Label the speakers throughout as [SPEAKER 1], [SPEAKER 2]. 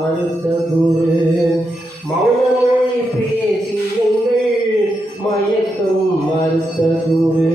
[SPEAKER 1] மறுத்ததொரு மௌனமொழி பேசி எங்கள் மயக்கம் மறுத்ததொரு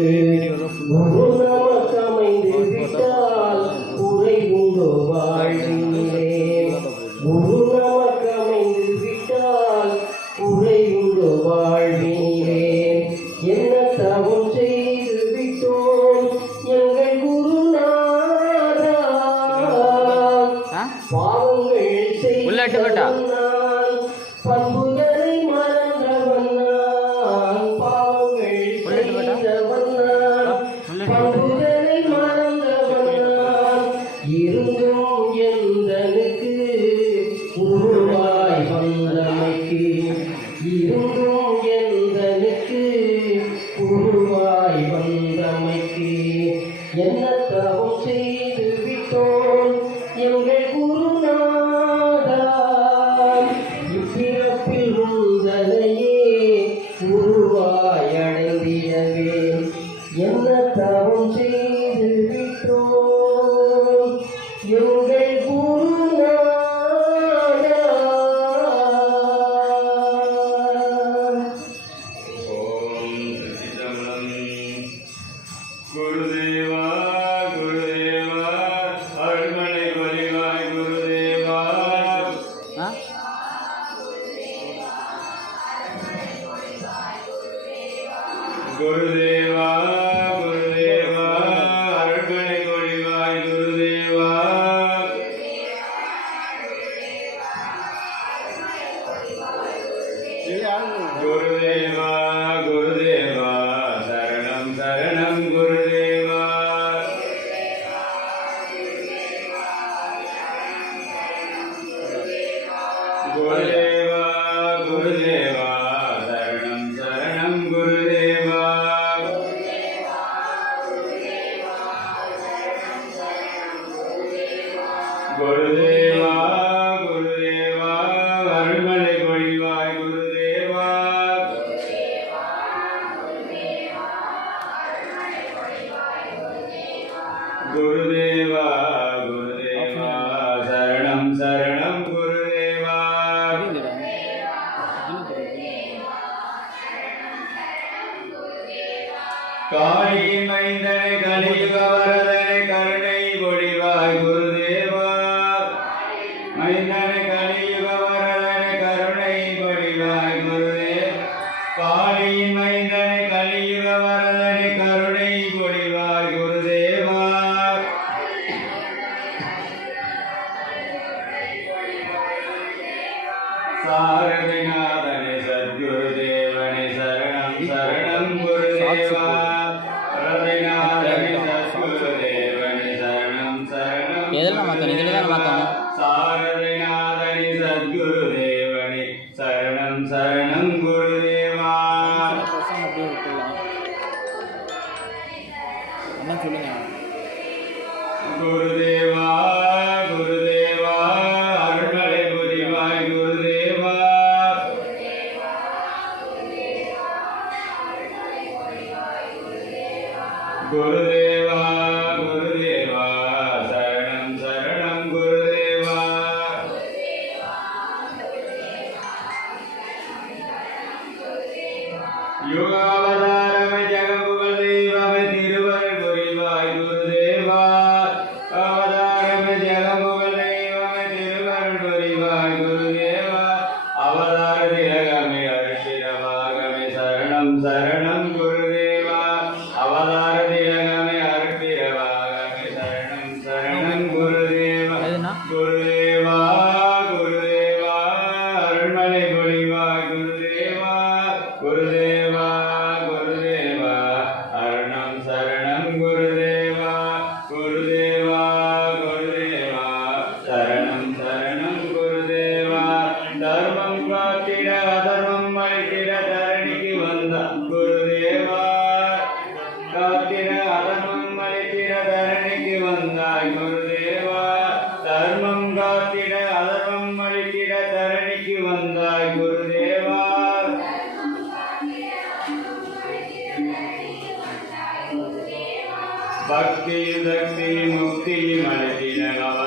[SPEAKER 2] Gurudeva मैंने कलयुग 才能能够。Yoga your my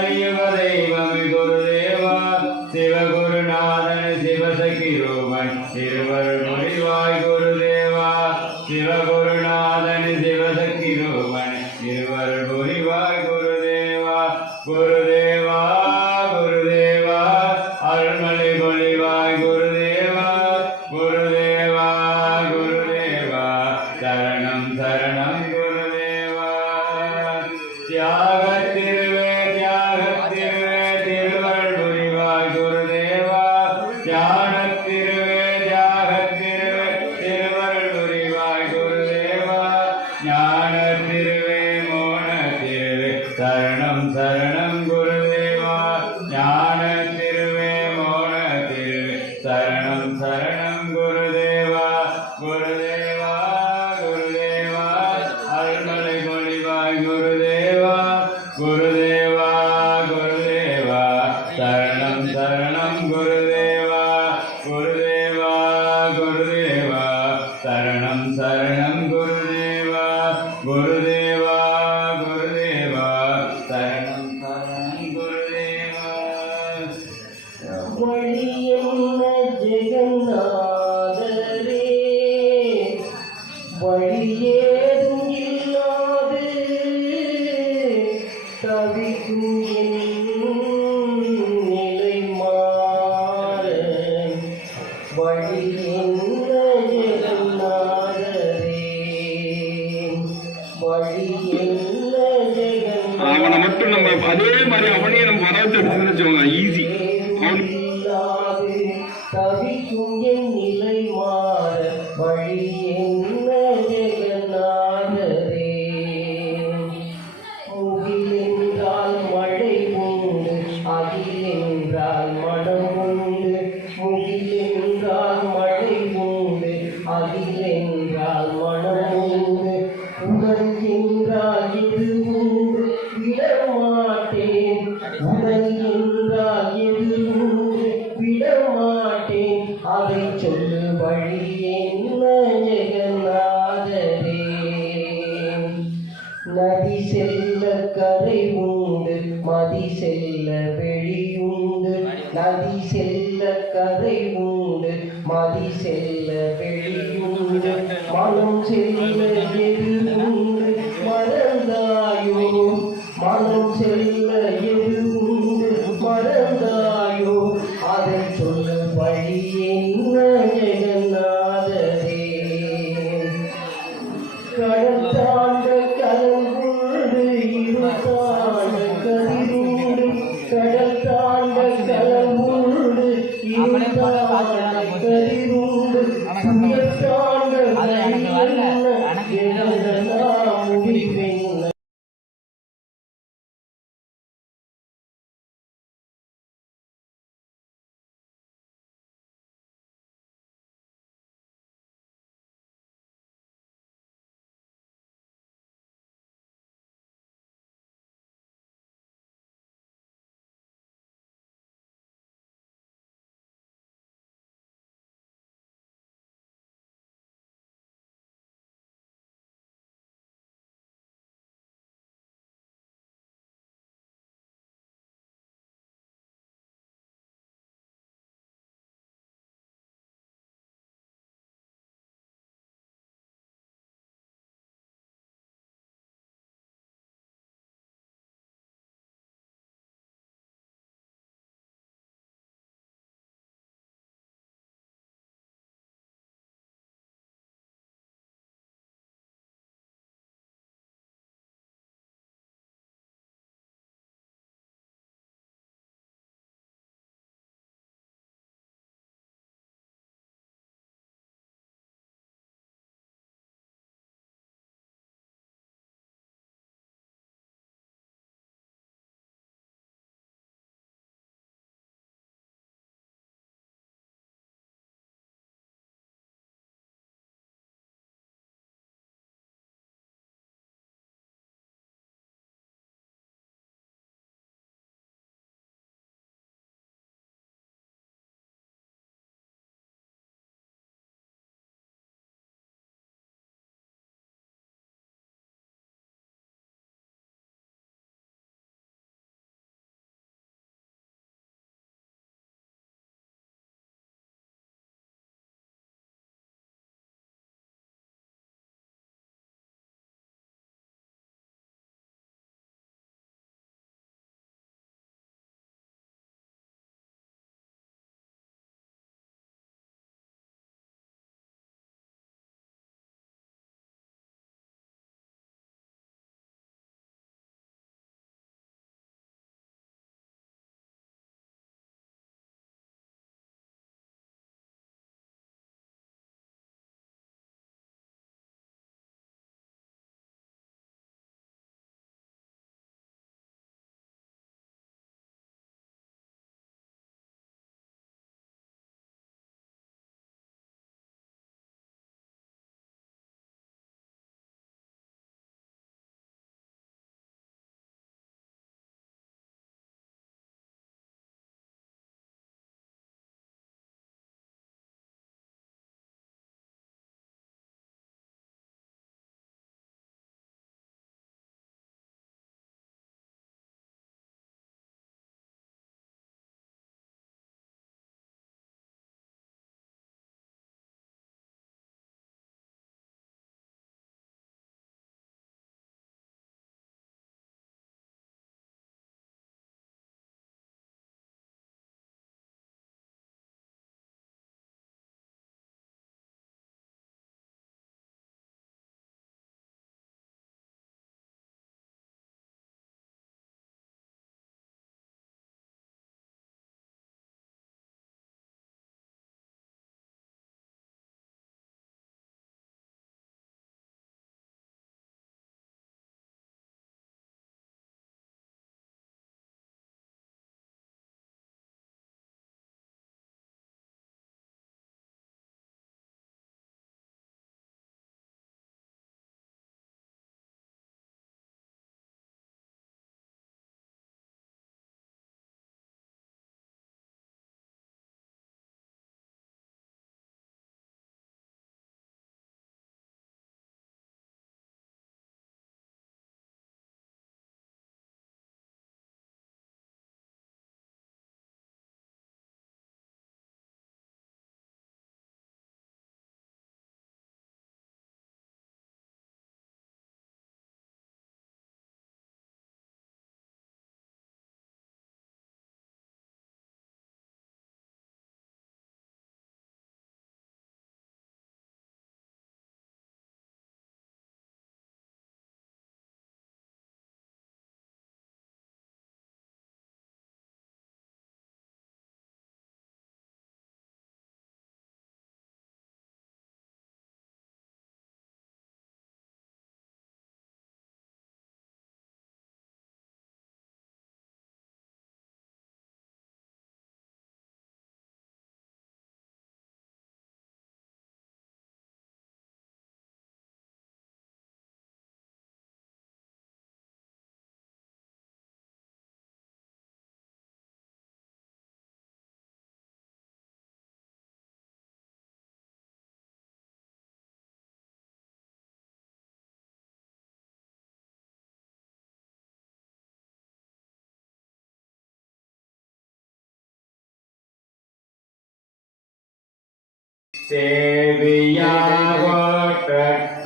[SPEAKER 2] Maria.
[SPEAKER 1] అదే మరి అవడం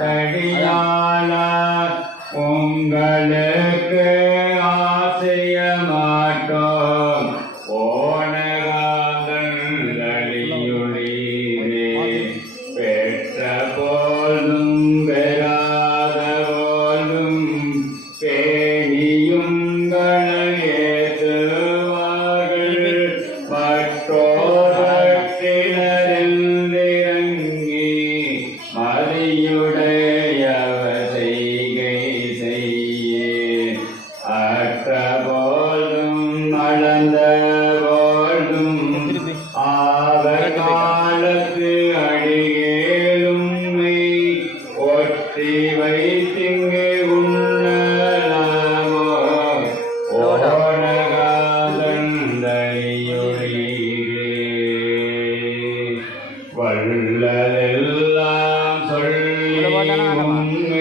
[SPEAKER 1] தேவியாகொட்டடியாளார்
[SPEAKER 2] Yang.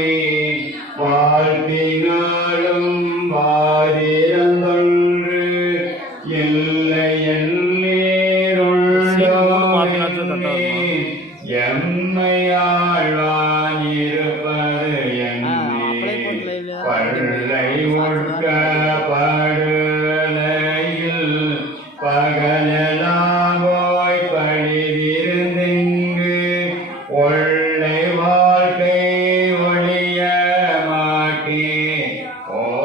[SPEAKER 2] 어,